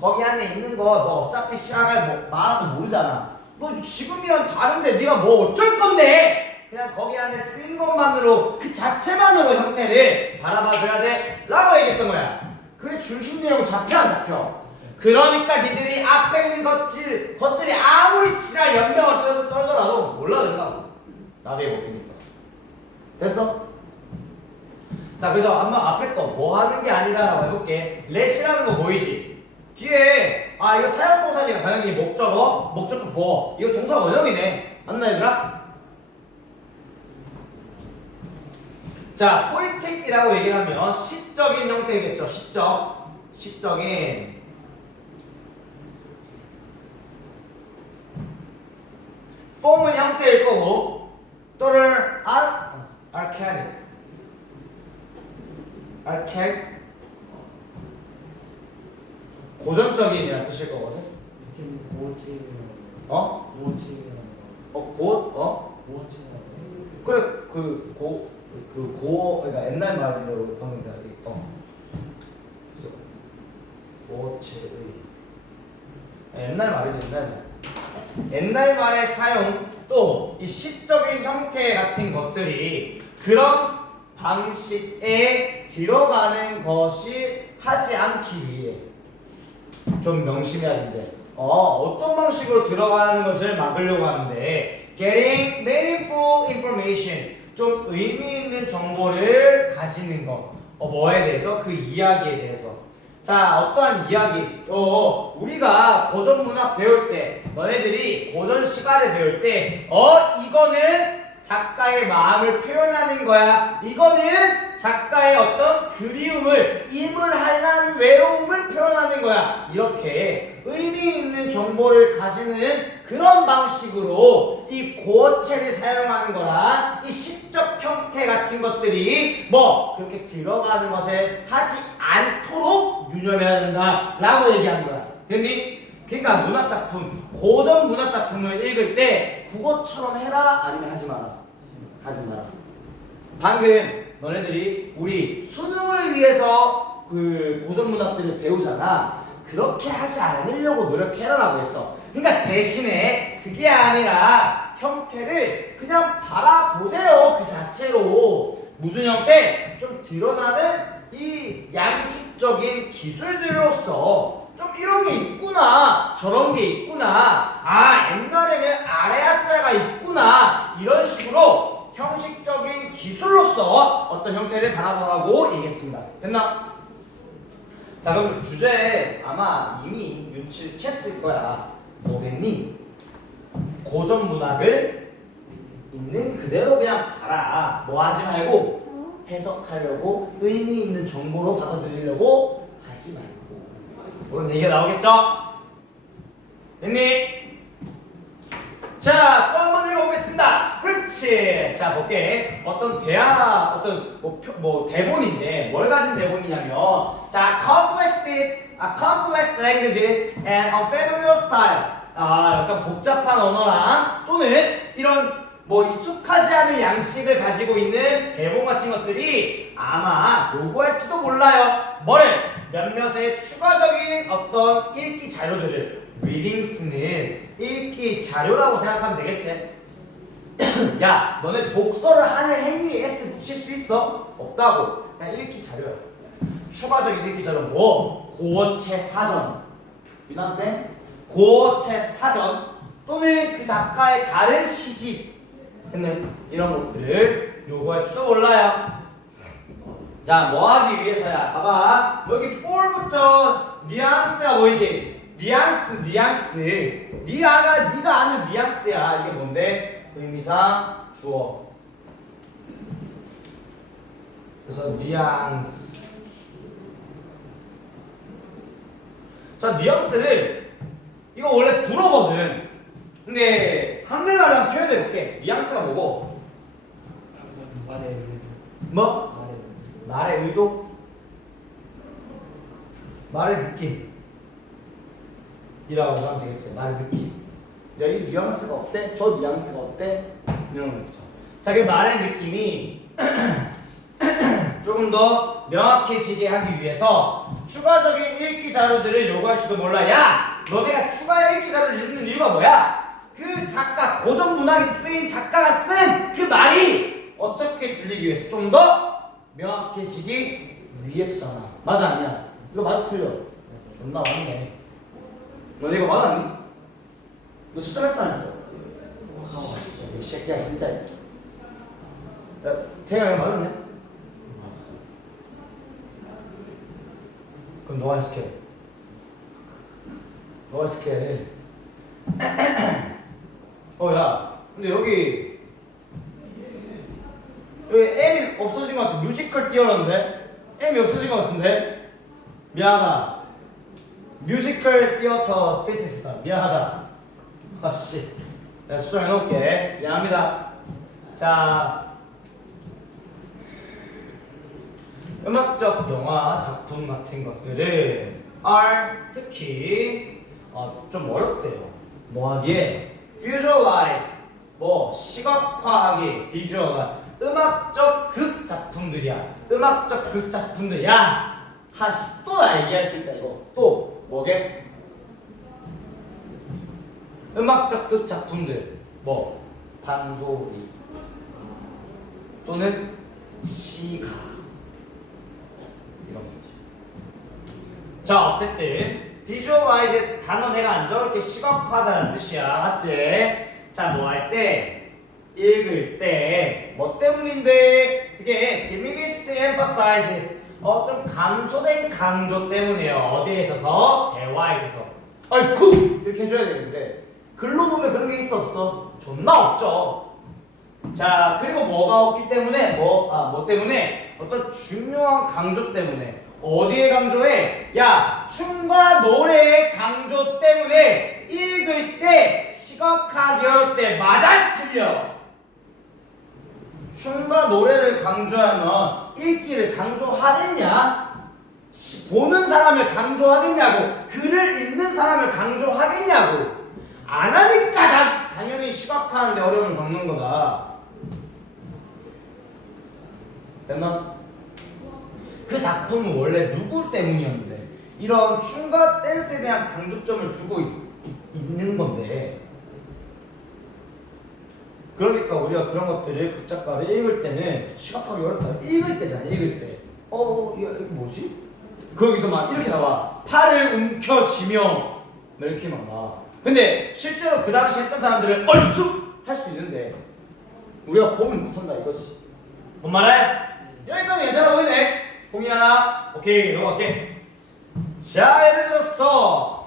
거기 안에 있는 거 너 어차피 시작할 말아도 모르잖아. 너 지금이랑 다른데 네가 뭐 어쩔 건데? 그냥 거기 안에 쓰인 것만으로, 그 자체만으로 형태를 바라봐줘야 돼 라고 얘기했던 거야. 그게 중심 내용 잡혀 안 잡혀? 그러니까 니들이 앞에 있는 것들이 아무리 지랄 연병을 떨더라도 몰라도 된다고. 나중에 먹으니까. 됐어? 자, 그래서 한번 앞에 거 뭐 하는 게 아니라라고 해볼게. let이라는 거 보이지? 뒤에 이거 사용동사니까 당연히 목적어 보어, 이거 동사 원형이네. 맞나 얘들아? 자, poetic이라고 얘기를 하면 시적인 형태겠죠. 시적인 폼은 형태일 거고, 또는 archaic 고전적인이라는 뜻일 거거든. 그래, 그러니까 옛날 말로 방금 그래서 고체의 옛날 말이죠, 옛날 말의 사용, 또 이 시적인 형태 같은 것들이 그런 방식에 들어가는 것이 하지 않기 위해 좀 명심해야 된대. 어떤 방식으로 들어가는 것을 막으려고 하는데, getting meaningful information, 좀 의미 있는 정보를 가지는 것. 뭐에 대해서? 그 이야기에 대해서. 자, 어떠한 이야기? 우리가 고전 문학 배울 때, 너네들이 고전 시가를 배울 때, 이거는 작가의 마음을 표현하는 거야. 이거는 작가의 어떤 그리움을, 임을 하는 외로움을 표현하는 거야. 이렇게 의미 있는 정보를 가지는 그런 방식으로 이 고어체를 사용하는 거라, 이 시적 형태 같은 것들이 그렇게 들어가는 것을 하지 않도록 유념해야 된다 라고 얘기한 거야. 됐니? 그러니까 문학작품, 고전 문학작품을 읽을 때 국어처럼 해라, 아니면 하지 마라? 하지 마라. 방금 너네들이 우리 수능을 위해서 그 고전 문학들을 배우잖아. 그렇게 하지 않으려고 노력해라라고 했어. 그러니까 대신에 그게 아니라 형태를 그냥 바라보세요. 그 자체로. 무슨 형태? 좀 드러나는 이 양식적인 기술들로서 좀 이런 게 있구나, 저런 게 있구나, 아 옛날에는 아래 하자가 있구나, 이런 식으로 형식적인 기술로서 어떤 형태를 바라보라고 얘기했습니다. 됐나? 자, 그럼 주제 아마 이미 눈치를 챘을 거야. 뭐겠니? 고전 문학을 있는 그대로 그냥 봐라. 뭐 하지 말고 해석하려고 의미 있는 정보로 받아들이려고 하지 말고. 그런 얘기가 나오겠죠? 됐니? 자, 또 한 번 읽어보겠습니다. 스크립트. 자, 볼게. 어떤 어떤 뭐 대본인데 뭘 가진 대본이냐면, 자, complex language and unfamiliar style. 약간 복잡한 언어랑 또는 이런 뭐 익숙하지 않은 양식을 가지고 있는 대본 같은 것들이 아마 요구할지도 몰라요. 뭐를? 몇몇의 추가적인 어떤 읽기 자료들을. 리딩스는 읽기 자료라고 생각하면 되겠지. 야, 너네 독서를 하는 행위에 S 붙일 수 있어? 없다고. 그냥 읽기 자료야. 추가적인 읽기 자료 뭐? 고어체 사전. 유남생? 고어체 사전 또는 그 작가의 다른 시집 있는 이런 것들을 요구할지도 몰라요. 자, 뭐 하기 위해서야? 봐봐. 여기 for부터 뉘앙스가 보이지? 뉘앙스. 네가 아는 뉘앙스야. 이게 뭔데? 의미사 주어. 그래서 뉘앙스. 자, 뉘앙스를 이거 원래 불어거든. 근데 한글말로 표현해볼게. 뉘앙스가 뭐고? 말의 의도. 뭐? 말의 의도? 말의 느낌. 이라고 하면 되겠지. 말의 느낌. 야, 이 뉘앙스가 어때? 저 뉘앙스가 어때? 이런 거죠. 자, 그 말의 느낌이 조금 더 명확해지게 하기 위해서 추가적인 읽기 자료들을 요구할지도 몰라. 야! 너네가 추가 읽기 자료를 읽는 이유가 뭐야? 그 작가, 고전 문학에서 쓰인 작가가 쓴 그 말이 어떻게 들리기 위해서 좀 더 명확해지기 위해서잖아. 맞아, 아니야? 이거 맞아, 틀려? 존나 맞네. 너네 이거 맞았니? 너 수정했어, 안 했어? 이 새끼야, 진짜. 야, 태영이 형 맞았냐? 그럼 너가 해석해. 너가 해석해. 야, 근데 여기 M이 없어진 것 같아. 뮤지컬 띄어넣는데? M이 없어진 것 같은데? 미안하다. 뮤지컬 티어터 피스다. 미안하다. 아씨, 내가 수정해 놓을게. 미안합니다. 자, 음악적 영화 작품 같은 것들은 특히 좀 어렵대요. 뭐 하기에? visualize, 뭐 시각화하기, visualize. 음악적 극 작품들이야. 음악적 극 작품들이야. 또 나 얘기할 수 있다 이거. 또 뭐게? 음악적 극 작품들. 뭐 판소리 또는 시가 이런 거지. 자, 어쨌든 visualize 단어 내가 안 적을게. 시각화다는 뜻이야. 맞지? 자, 뭐 할 때? 읽을 때 뭐 때문인데? 그게 diminished emphasis, 좀 감소된 강조 때문이에요. 어디에 있어서? 대화에 있어서. 아이쿠! 이렇게 해줘야 되는데 글로 보면 그런 게 있어 없어? 존나 없죠. 자, 그리고 뭐가 없기 때문에? 뭐 때문에? 어떤 중요한 강조 때문에. 어디에 강조해? 야, 춤과 노래의 강조 때문에 읽을 때 시각화하기 어려울 때 맞아? 틀려? 춤과 노래를 강조하면 읽기를 강조하겠냐? 보는 사람을 강조하겠냐고. 글을 읽는 사람을 강조하겠냐고. 안 하니까 당연히 시각화하는데 어려움을 겪는 거다. 됐나? 그 작품은 원래 누구 때문이었는데 이런 춤과 댄스에 대한 강조점을 두고 있는 건데, 그러니까 우리가 그런 것들을 그 작가를 읽을 때는 시각화하기 어렵다. 읽을 때잖아. 읽을 때 이거 뭐지? 거기서 막 이렇게 나와. 팔을 움켜쥐며 막 이렇게 막 나와. 근데 실제로 그 당시 했던 사람들은 얼쑤 할 수 있는데 우리가 보면 못한다 이거지. 뭔 말해? 여기까지 괜찮아 보이네. 공이 하나. 오케이 넘어갈게. 자 예를 들어서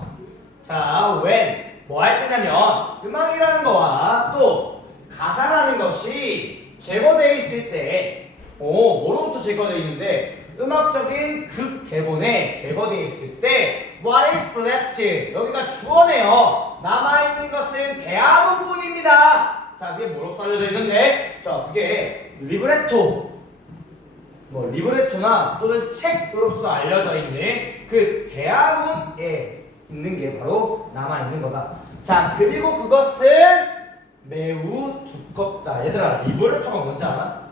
자 when 뭐 할 때냐면 음악이라는 거와 또 가사라는 것이 제거되어 있을 때 뭐로부터 제거되어 있는데 음악적인 극 대본에 제거되어 있을 때 what is left 여기가 주어네요. 남아있는 것은 대화문뿐입니다. 자 그게 뭐로 알려져 있는데 자 그게 리브레토 뭐 리브레토나 또는 책으로서 알려져 있는 그 대화문에 있는 게 바로 남아있는 거다. 자 그리고 그것은 매우 두껍다. 얘들아 리브레토가 뭔지 알아?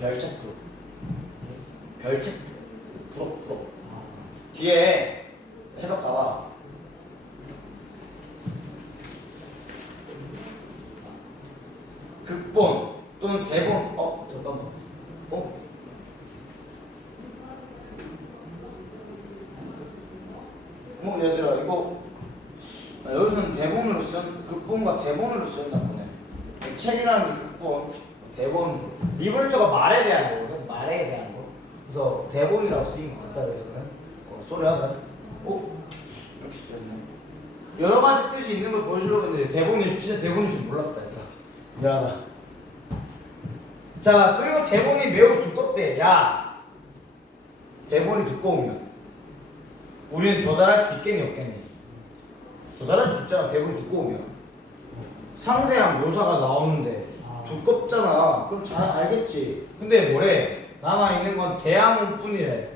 별책 부록 별책 부록 뒤에 해석 봐봐. 극본 또는 대본 잠깐만 얘들아 이거 여기서는 대본으로 쓴 극본과 대본으로 쓴다 보네. 책이라는 게 극본 대본 리브레토가 말에 대한 거거든. 말에 대한 거. 그래서 대본이라고 쓰인 것 같다. 그래서는 소리하다. 이렇게 쓰였네. 여러 가지 뜻이 있는 걸 보여주려고 했는데 대본이 진짜 대본인 줄 몰랐다 얘들아. 미안하다. 자 그리고 대본이 매우 두껍대. 야 대본이 두꺼우면 우리는 더 잘할 수 있겠니 없겠니? 더 잘할 수 있잖아. 대본이 두꺼우면 상세한 묘사가 나오는데 두껍잖아. 그럼 잘 알겠지. 근데 뭐래? 남아있는 건 대화문뿐이래.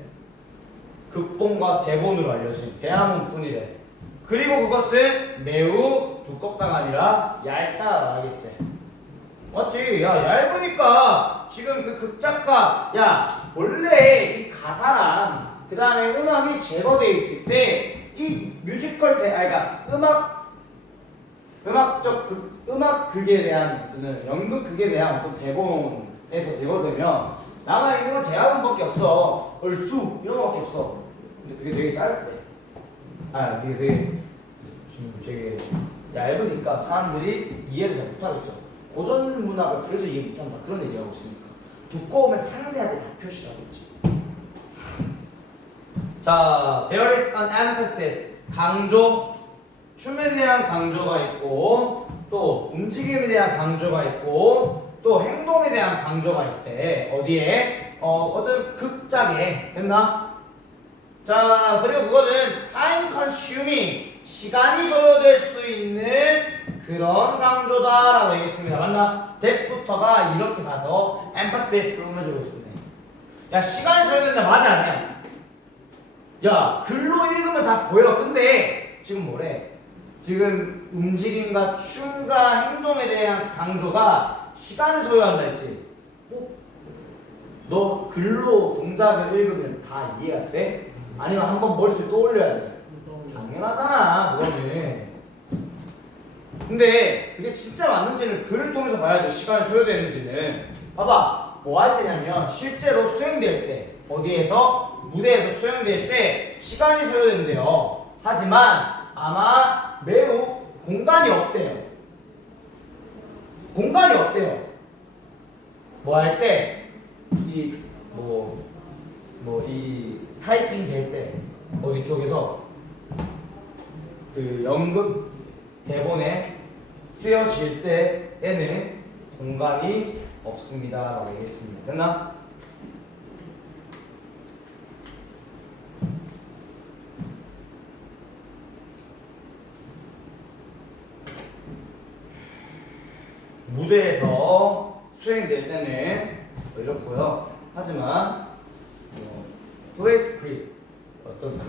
극본과 대본으로 알려진 대화문뿐이래. 그리고 그것은 매우 두껍다가 아니라 얇다. 알겠지? 맞지? 야 얇으니까 지금 그 극작가 야 원래 이 가사랑 그 다음에 음악이 제거되어 있을 때 이 뮤지컬 그러니까 음악극에 대한 또는 연극극에 대한 어떤 대본에서 제거되면 남아있는 건 대화문밖에 없어. 얼쑤 이런 거밖에 없어. 근데 그게 되게 짧대. 이게 되게 지금 되게 얇으니까 사람들이 이해를 잘 못하겠죠. 고전 문학을 그래서 이해 못한다 그런 얘기하고 있으니까 두꺼우면 상세하게 다 표시하겠지. 자, there is an emphasis 강조, 춤에 대한 강조가 있고 또 움직임에 대한 강조가 있고 또 행동에 대한 강조가 있대. 어디에? 어떤 극작에 됐나? 자 그리고 그거는 time consuming 시간이 소요될 수 있는 그런 강조다라고 얘기했습니다. 맞나? that부터가 이렇게 가서 emphasis 꾸며주고 있으네. 야 시간이 소요된다 맞아 아니야? 야 글로 읽으면 다 보여. 근데 지금 뭐래? 지금 움직임과 춤과 행동에 대한 강조가 시간을 소요한다 했지. 너 글로 동작을 읽으면 다 이해가 돼? 아니면 한번 머릿속에 떠올려야 돼? 당연하잖아 그거는. 근데 그게 진짜 맞는지는 글을 통해서 봐야지. 시간이 소요되는지는. 봐봐 뭐 할 때냐면 실제로 수행될 때 어디에서 무대에서 수행될 때 시간이 소요된대요. 하지만 아마 매우 공간이 없대요. 공간이 없대요. 뭐 할 때 이 타이핑 될 때 어디 쪽에서 그 연극 대본에 쓰여질 때에는 공간이 없습니다 라고 얘기했습니다. 됐나? 무대에서 수행될 때는 이렇고요. 하지만 플레이 스크립트 어떤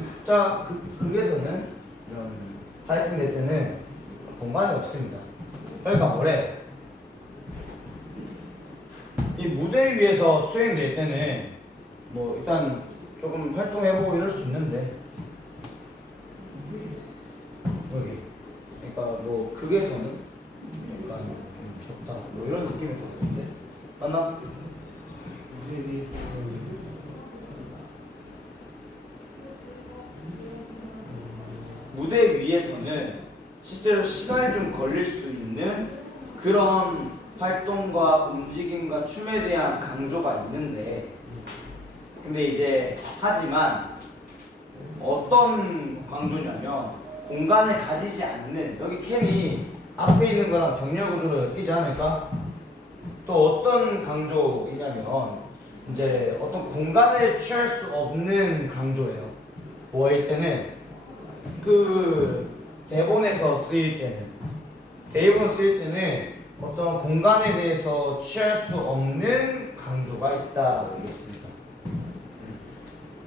극에서는 이런 타이핑 될 때는 공간이 없습니다. 그러니까 뭐래? 이 무대 위에서 수행될 때는 뭐 일단 조금 활동해보고 이럴 수 있는데 여기 그러니까 뭐 극에서는 약간 좀 좋다 뭐 이런 느낌이 들었는데 맞나? 무대 위에서 무대 위에서는 실제로 시간이 좀 걸릴 수 있는 그런 활동과 움직임과 춤에 대한 강조가 있는데, 근데 이제 하지만 어떤 강조냐면 공간을 가지지 않는, 여기 캠이 앞에 있는 거랑 병렬 구조로 엮이지 않을까? 또 어떤 강조이냐면 이제 어떤 공간을 취할 수 없는 강조예요. 뭐일 때는 그 대본에서 쓰일 때는 어떤 공간에 대해서 취할 수 없는 강조가 있다라고 얘기했습니다.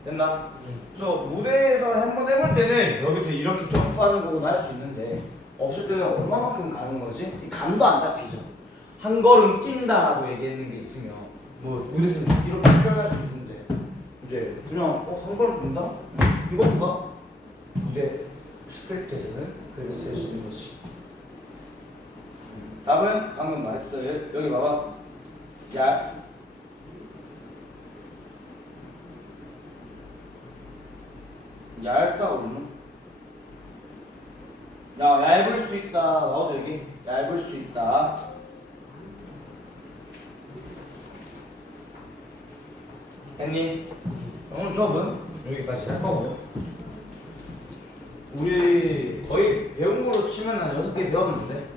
됐나? 그래서 무대에서 한번 해볼 때는 여기서 이렇게 점프하는 거는 할 수 있는데, 없을 때는 얼마만큼 가는 거지? 이 감도 안 잡히죠. 한 걸음 뛴다라고 얘기했는 게 있으면 뭐 무대에서 이렇게 표현할 수 있는데, 이제 그냥 한 걸음 뛴다? 이건가? 무대 스크립트에서는 그렇게 쓸 수 있는 것이. 답은 방금 말했던 여기 봐봐. 얇다고 그러나? 야, 얇을 수 있다. 나오죠 여기. 얇을 수 있다. 했니? 오늘 수업은 여기까지 할 거고요. 우리 거의 배운 걸로 치면 한 6개 배웠는데